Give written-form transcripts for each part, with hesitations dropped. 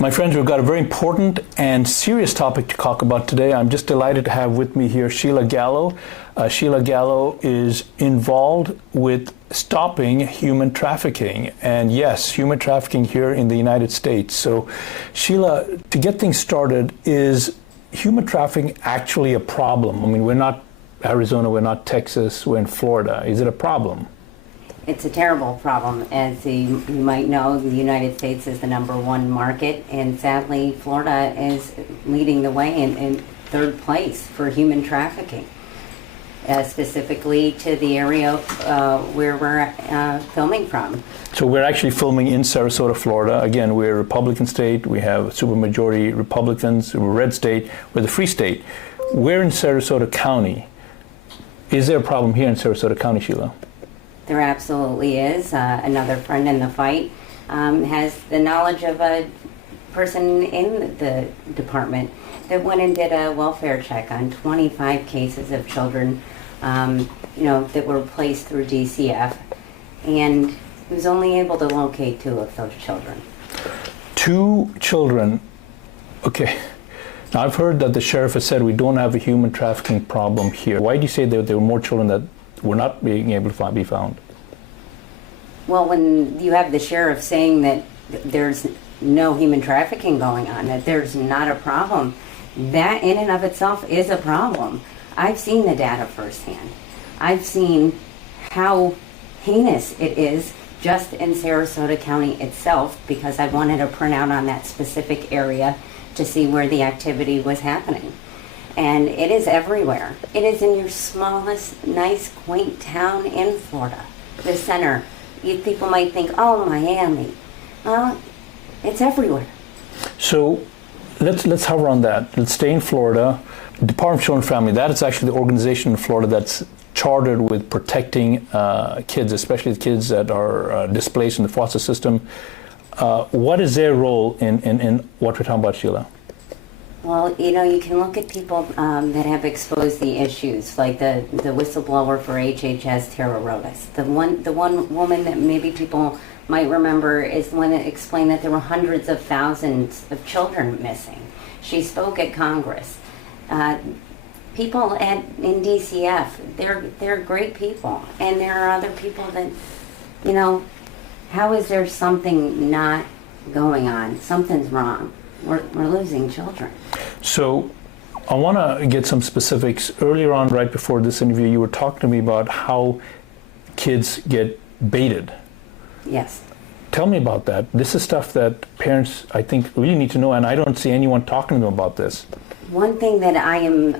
My friends, we've got a very important and serious topic to talk about today. I'm just delighted to have with me here Sheila Gallo. Sheila Gallo is involved with stopping human trafficking. And yes, human trafficking here in the United States. So Sheila, to get things started, is human trafficking actually a problem? I mean, we're not Arizona, we're not Texas, we're in Florida. Is it a problem? It's a terrible problem. As you might know, the United States is the #1 market, and sadly, Florida is leading the way in third place for human trafficking, specifically to the area where we're filming from. So we're actually filming in Sarasota, Florida. Again, we're a Republican state. We have a supermajority Republicans. We're a red state. We're the free state. We're in Sarasota County. Is there a problem here in Sarasota County, Sheila? There absolutely is. Another friend in the fight has the knowledge of a person in the department that went and did a welfare check on 25 cases of children, that were placed through DCF, and he was only able to locate 2 of those children. 2 children. Okay. Now, I've heard that the sheriff has said we don't have a human trafficking problem here. Why do you say there were more children that were not being able to be found? Well, when you have the sheriff saying that there's no human trafficking going on, that there's not a problem, that in and of itself is a problem. I've seen the data firsthand. I've seen how heinous it is just in Sarasota County itself, because I wanted a printout on that specific area to see where the activity was happening. And it is everywhere. It is in your smallest, nice, quaint town in Florida, the center. People might think, oh, Miami. Well, it's everywhere. So let's hover on that. Let's stay in Florida. Department of Children and Family, that is actually the organization in Florida that's chartered with protecting kids, especially the kids that are displaced in the foster system. What is their role in what we're talking about, Sheila? Well, you can look at people that have exposed the issues, like the whistleblower for HHS, Tara Rodas. The one woman that maybe people might remember is the one that explained that there were hundreds of thousands of children missing. She spoke at Congress. People in DCF, they're great people, and there are other people that, how is there something not going on? Something's wrong. We're losing children. So I want to get some specifics. Earlier on, right before this interview, you were talking to me about how kids get baited. Yes. Tell me about that. This is stuff that parents, I think, really need to know, and I don't see anyone talking to them about this. One thing that I am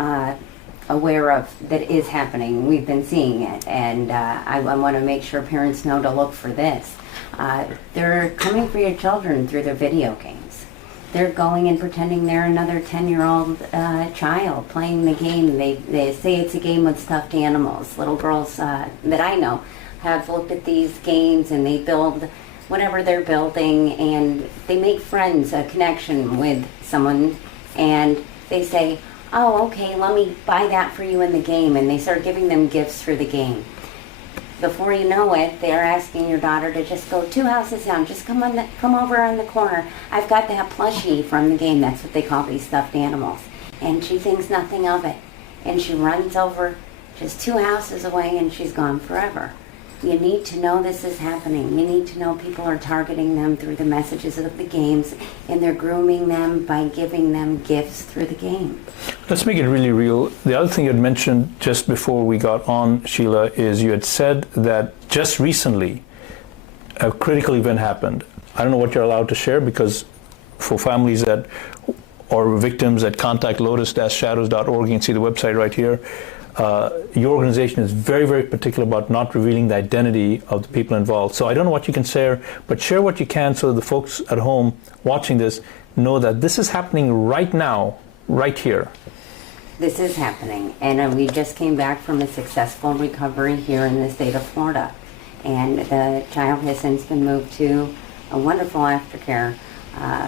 aware of that is happening, we've been seeing it, and I want to make sure parents know to look for this. They're coming for your children through their video games. They're going and pretending they're another 10-year-old child playing the game. They say it's a game with stuffed animals. Little girls that I know have looked at these games, and they build whatever they're building, and they make friends, a connection with someone, and they say, oh, okay, let me buy that for you in the game, and they start giving them gifts for the game. Before you know it, they're asking your daughter to just go 2 houses down. Just come over on the corner. I've got that plushie from the game. That's what they call these stuffed animals. And she thinks nothing of it. And she runs over just 2 houses away, and she's gone forever. You need to know this is happening. You need to know people are targeting them through the messages of the games, and they're grooming them by giving them gifts through the game. Let's make it really real. The other thing you had mentioned just before we got on, Sheila, is you had said that just recently a critical event happened. I don't know what you're allowed to share, because for families that or victims that contact lotus-shadows.org, you can see the website right here. Your organization is very, very particular about not revealing the identity of the people involved. So I don't know what you can share, but share what you can so that the folks at home watching this know that this is happening right now, right here. This is happening, and we just came back from a successful recovery here in the state of Florida. And the child has since been moved to a wonderful aftercare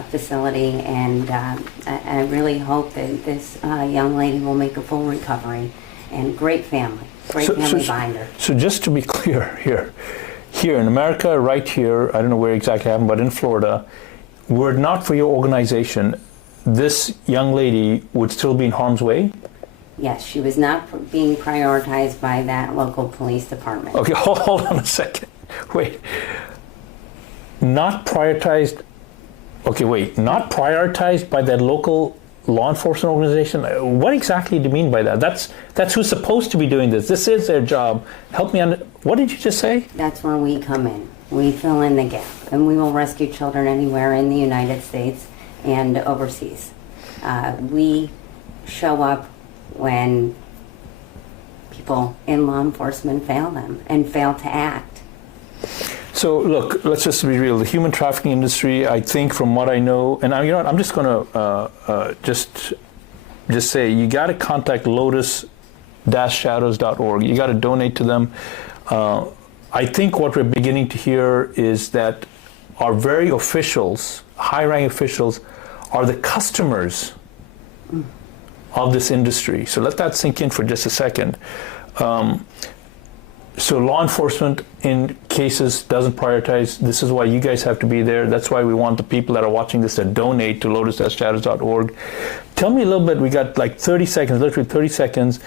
facility, and I really hope that this young lady will make a full recovery. And great family behind her. So just to be clear here in America, right here, I don't know where exactly happened, but in Florida, were it not for your organization, this young lady would still be in harm's way? Yes, she was not being prioritized by that local police department. Okay, hold on a second. Wait. Not prioritized. Okay, wait. Not prioritized by that local law enforcement organization? What exactly do you mean by that? That's who's supposed to be doing this. This is their job. Help me what did you just say? That's where we come in. We fill in the gap, and we will rescue children anywhere in the United States and overseas. We show up when people in law enforcement fail them and fail to act. So look, let's just be real. The human trafficking industry, I think, from what I know, and you know what, I'm just going to just say you got to contact lotus-shadows.org. You got to donate to them. I think what we're beginning to hear is that our very officials, high-ranking officials, are the customers of this industry. So let that sink in for just a second. So law enforcement in cases doesn't prioritize. This is why you guys have to be there. That's why we want the people that are watching this to donate to lotus-shadows.org. Tell me a little bit, we got like 30 seconds, literally 30 seconds.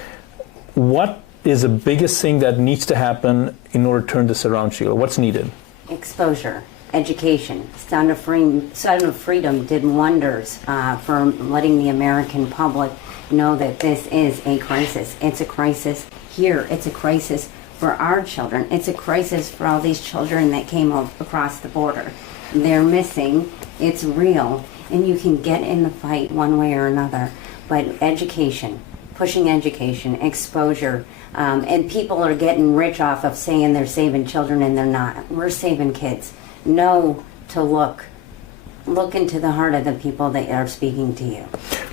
What is the biggest thing that needs to happen in order to turn this around, Sheila? What's needed? Exposure, education. Son of Freedom did wonders for letting the American public know that this is a crisis. It's a crisis here. It's a crisis for our children. It's a crisis for all these children that came across the border. They're missing. It's real. And you can get in the fight one way or another. But education, pushing education, exposure, and people are getting rich off of saying they're saving children and they're not. We're saving kids. Know to look into the heart of the people that are speaking to you.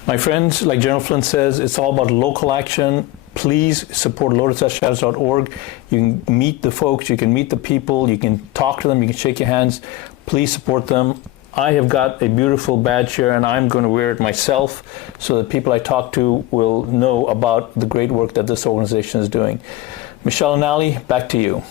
My friends, like General Flynn says, it's all about local action. Please support lotus-shadows.org. You can meet the folks, you can meet the people, you can talk to them, you can shake your hands. Please support them. I have got a beautiful badge here, and I'm going to wear it myself so that people I talk to will know about the great work that this organization is doing. Michelle and Ali, back to you.